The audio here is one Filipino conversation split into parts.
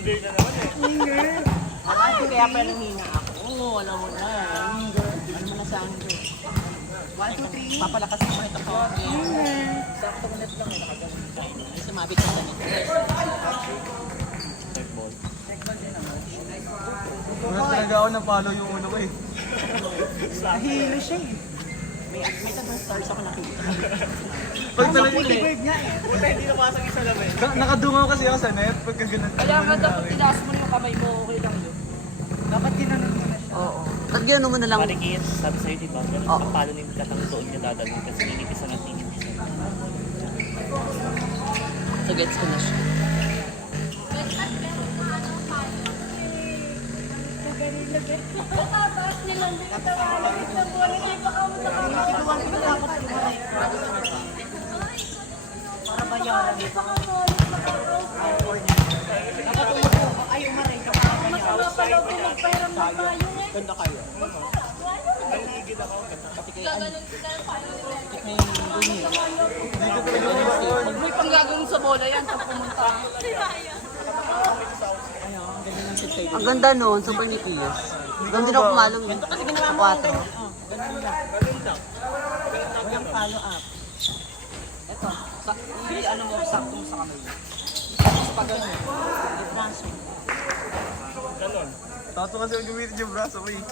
Hunger na naman eh. Hunger. Kaya pa nanghina ako. Oo, alam mo na. Ano mo na sa hunger? 1, 2, 3. Papalakas mo ito ko. Sakto minute lang eh. Ay, sumabit ka sa nito. Checkball. Wala talaga ako na-follow yung uno ko eh. Nahilo siya eh. May tatlong stars ako nakita. Pag talaga Bird nga eh. Buta hindi napasok yung salamin. nakadungaw kasi ako sa net. Pagka ganun. Kaya nga dapat tinaas mo na yung kamay mo. Okay lang yun. Dapat ginanon mo na siya. Oo. Ba't gano'n mo na lang? Panikit, sabi sa'yo diba? Ganun Oo. ang palo ng katang doon niya dadalhin kasi ninipisan ng tinipisan. So gets ko na siya. Para bayaran. Ay, umaray ka. Ganda kayo. Pag may panggagawin sa bola yan, pag pumunta. Ang ganda nun, super nikilis. Doon din ako pumalong yun. Kasi ginawa mo 4. Walang follow up. Ito, ano mo, sakto mo sa kamay. Tapos pag gano'n, i-braso. Ganon. Tato kasi ang gamitin yung braso ko eh.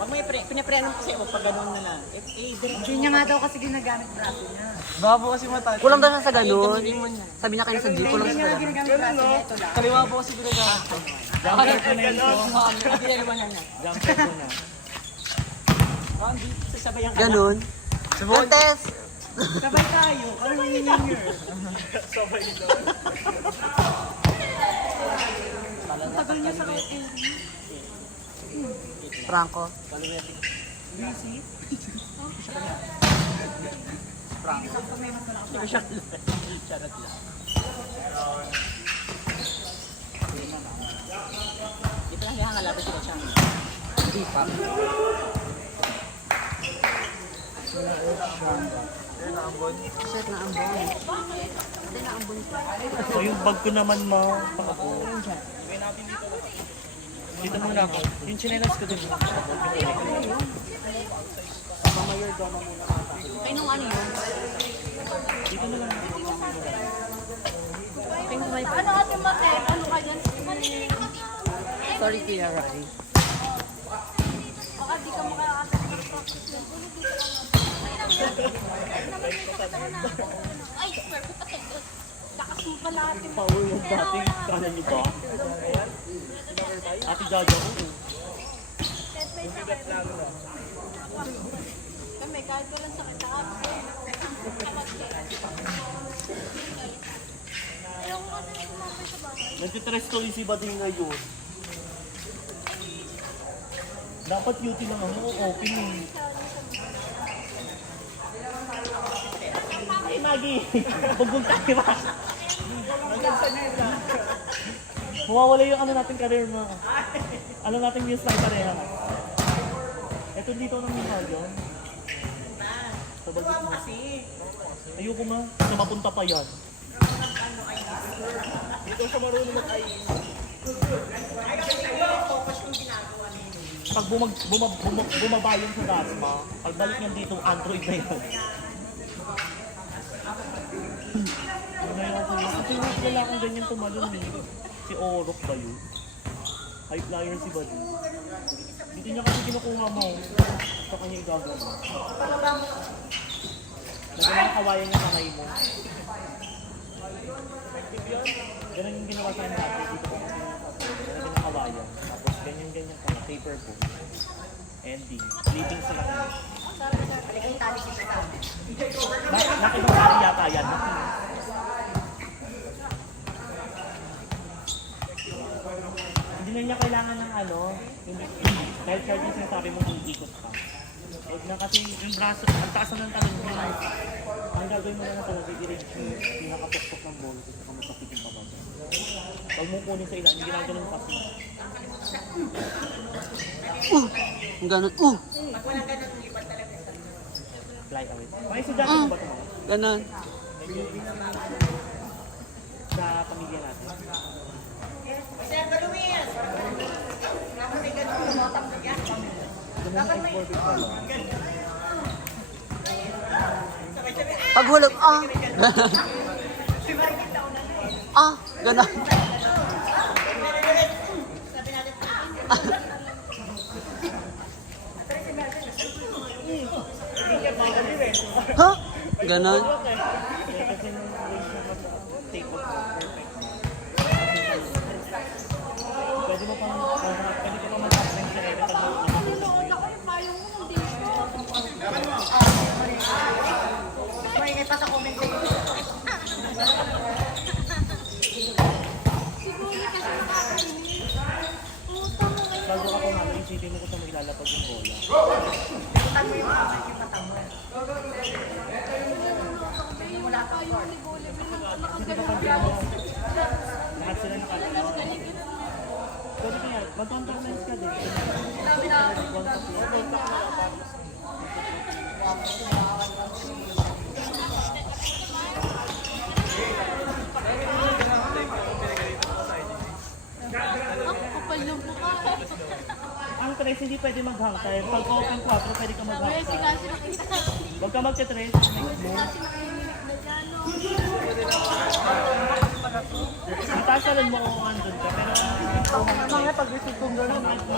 Pag may pinapreano kasi ako, pag gano'n na lang. Hindi niya nga daw kasi ginagamit braso niya. Babo kasi mata. Kulang daw siya sa ganun. Sabi niya kayo sa jeep, kulang Hindi siya niya sa ganun. ginagamit braso niya. Ito lang. Kaliwa po kasi ginagamit ko. Jumper ko na yun. Hindi na naman yan. Jumper ko na. Hindi, sasabayan ka na. Ganun. Subukan. Dantes! Sabay tayo. Ano yung hunger? Sabay ito. Tagal niya sa kaya. Franco. Busy? Charot lang. Di pa lang hihangalapin sila siya. Hindi pa. Set na ang bong. Hindi na ang bong. So yung bag ko naman ma. Ako. Dito muna ako. Yung chinelas ko din. Ay, nung ano yun? Dito na lang. Ano ate Mate? Ano ka dyan? Sorry, Kuya Rai. Baka di ka makakasakit ng Ay, swear ko pati. Nakasupa natin. Power yung dating kanan niyo ba? Ate Jaja ko. Kami, kahit walang sakit na kami. Ayaw ko kasi sumabay sa bahay. Nagtitress tuloy si Bading ngayon. Dapat beauty lang ako. Open eh. Ay, Maggie! Pagod tayo ba? Mawawala yung ano natin career mo. Ano natin views tayo pareha. Ito dito nang minadyo. Sa bagay mo. Ayoko ma. Sa mapunta pa yan. Dito siya marunong mag-ayos. Pag bumaba yun sa Dasma, pagbalik niyan dito, Android na yun. Kasi wala akong ganyan tumalon eh. Si Orok ba yun? High flyer si Buddy. Dito niya kasi kinukuha mo. Sa kanya igagawa mo. Nagawang kawayan niya kamay mo. Ganun yung ginawa sa akin dati. Dito ko kasi kinakawayan. Tapos ganyan-ganyan pa na paper po. Ending. Sleeping sa kanya. Nakibang tali yata yan. Hindi na niya kailangan ng ano, dahil charge yung sinasabi mo kung ikot ka. Huwag na kasi yung braso, ang taas na ng talon mo. Ang gagawin mo na lang talaga, i-reach yung pinakapukpok ng ball kasi kung magkapit yung pababa. Huwag mo kunin sa ilan, hindi ginaganon kasi. Ang ganun. Fly away. May si Jackie ba ito mo? Ganun. Sa pamilya natin. Paghulog, ah! Ah, gano'n. Ha? Ganon? Kasi nung range na take off perfect. Pwede mo pang pwede ko pang mag-upstream sa ere pag Nanonood ako yung payong mo dito. Maingay pa sa comment section. Siguro kasi nakakainis. Puta mo ngayon. bago ka pumalo, isipin mo kung saan mo ilalapag yung bola. Ikutan mo yung mama, yung mata mo. Yung payong ni Bole, Kasi kapag lahat sila pwede kaya, mag-contact lens ka din. kapal yung mukha. Ang tres hindi pwede mag-hang time. Pag open 4, pwede ka mag-hang Kasi time. kasi nakita. Huwag ka magte-tres, next move. Kasi nakikinig na dyan. No? Itasalan mo kung andun ka, pero Mga pag-receive kong gano'n. ang mo,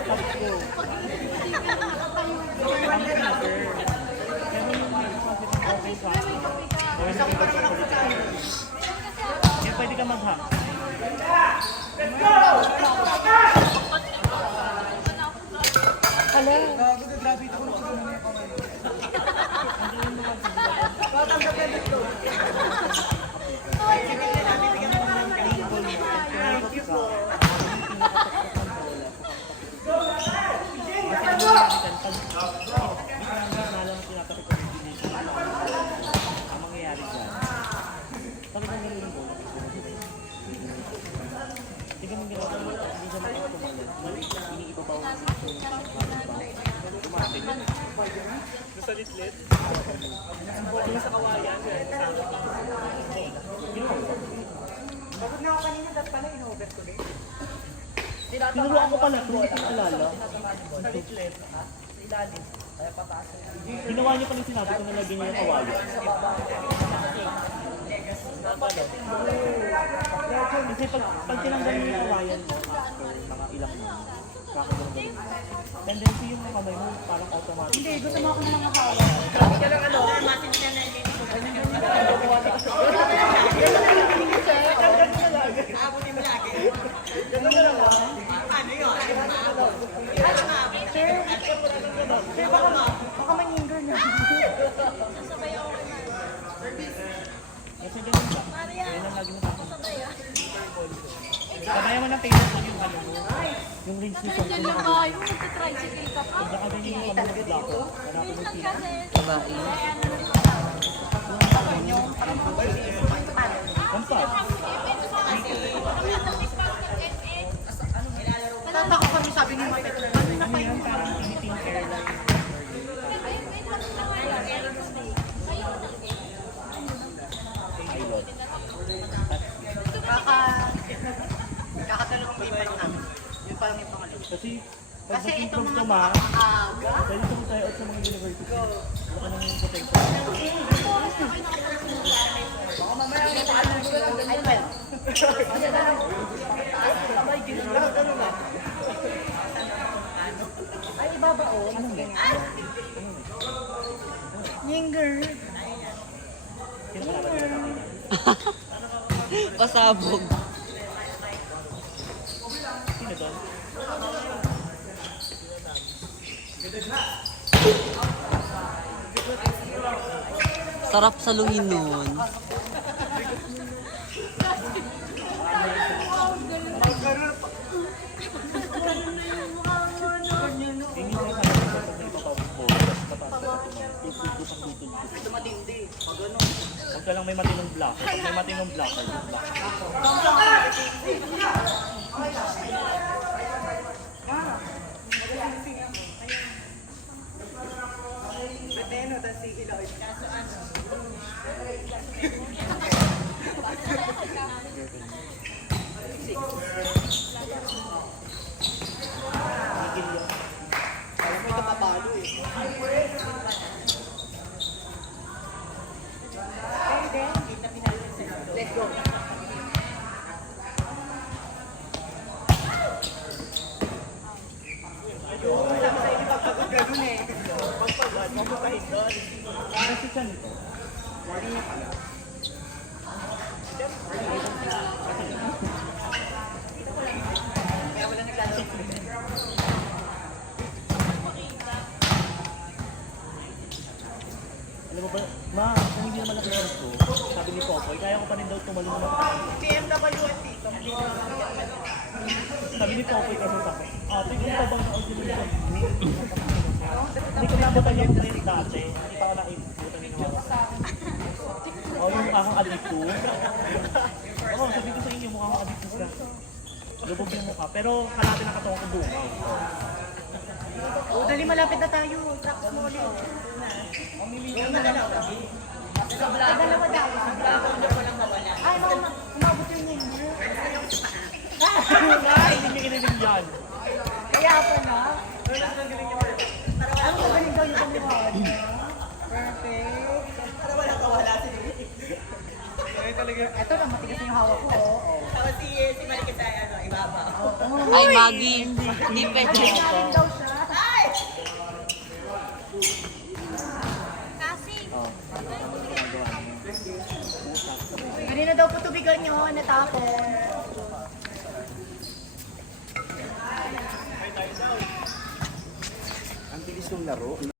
pag go. Ang trigger. Pero yung ano, kasi pag open 4, meron na ibang political. Kaya pwede ka mag-hang. Gago na grabe ito kung nagsugunan yung kamay. Batang sa pelit ko. Thank you po. Ang mangyayari dyan. Bakit ang ganun yung bola? Tingnan mo ginawa ko, hindi siya makakakumalan. Iniibabaw mo Tumapit. Gusto ni Slit? Yung sa kawayan, sa Pagod na ako kanina, dapat pala in-over ko din. tinuruan ko pala, kung hindi ko alala. Ginawa niyo pa rin sinabi ko na lagyan niyo yung kawayan. Kasi pag tinanggal mo yung kawayan mo, after mga ilang months, kakagawin. Tendency yung mga kamay mo, parang automatic. Hindi, gusto mo ako ng mga hawa. Grabe ka lang ano, masin ka na yun. Abutin mo lagi. Ganun na lang ah. Ano yun? Sir, baka manyinger na. Kasi ganun ba? Yan ang lagi natatakot. Sabayan mo ng payment mo yung ano mo. Yung rings ni Sir. Diyan lang tayo, magta-tricycle ka pa. Pag nakaganin yung kami ng blocker, hanapin mo Minsan sila. kasi, Babae. Kampas. Tatakot kami sabi ni Mike. Ano yan? Parang Philippine Airlines. Pilot. Kakadalawang paper namin. Yun parang yung pangalawa. Kasi pag Kasi itong nag-improve mga ka ma, aga, pwede kang tayo out sa mga university. Wala ka nang potential. baka mamaya mapaano ko lang ganyan. Ay, well. Ay, ibabaon. Anong next? Yinger. Sino kalaban mo? Pasabog. Sino doon? Sarap salungin nun. Yung yung sinasabi ko pag may ipapawag ko, tapos tutulog-tutulog. Matindi. Pag ano. Huwag ka lang may matinong block. Pag may matinong block, ay yung block. Beteno, tas si Eloy. Gigil yun. siya nito. Wari niya pala. Kaya wala naglalaro. Alam mo ba, ma, kung hindi naman nakikita ko, sabi ni Popoy, kaya ko pa rin daw tumalong na mataas. BMW at dito. Sabi ni Popoy kasi sa akin, ate, kung tabang na ako din yan. Hindi ko nabutan yung print dati. Hindi pa ako naibutan yung mga. O, yung mukha kong adikto. Oo, sabi ko sa inyo, mukha kong adikto ka. Lubog yung mukha, pero kalati na katawan ko bumaw. Oh, dali malapit na tayo. Tracks mo ulit. Yung dalawa. Dalawa daw. Ay, umabot yung name niya. Ay, hindi niya kinilig yan. Kaya pa na. Ang magaling daw yung pamiwan. Perfect. Para walang kawala si Ito lang, matigas yung hawak ko. Tapos si Marikit ay ibaba. Ay, Maggie. Hindi pwede. Galing daw siya. Ay! Kasi, Oo, ano ginagawa niya? Kanina daw po tubigan nyo, natapon. Ang bilis ng laro.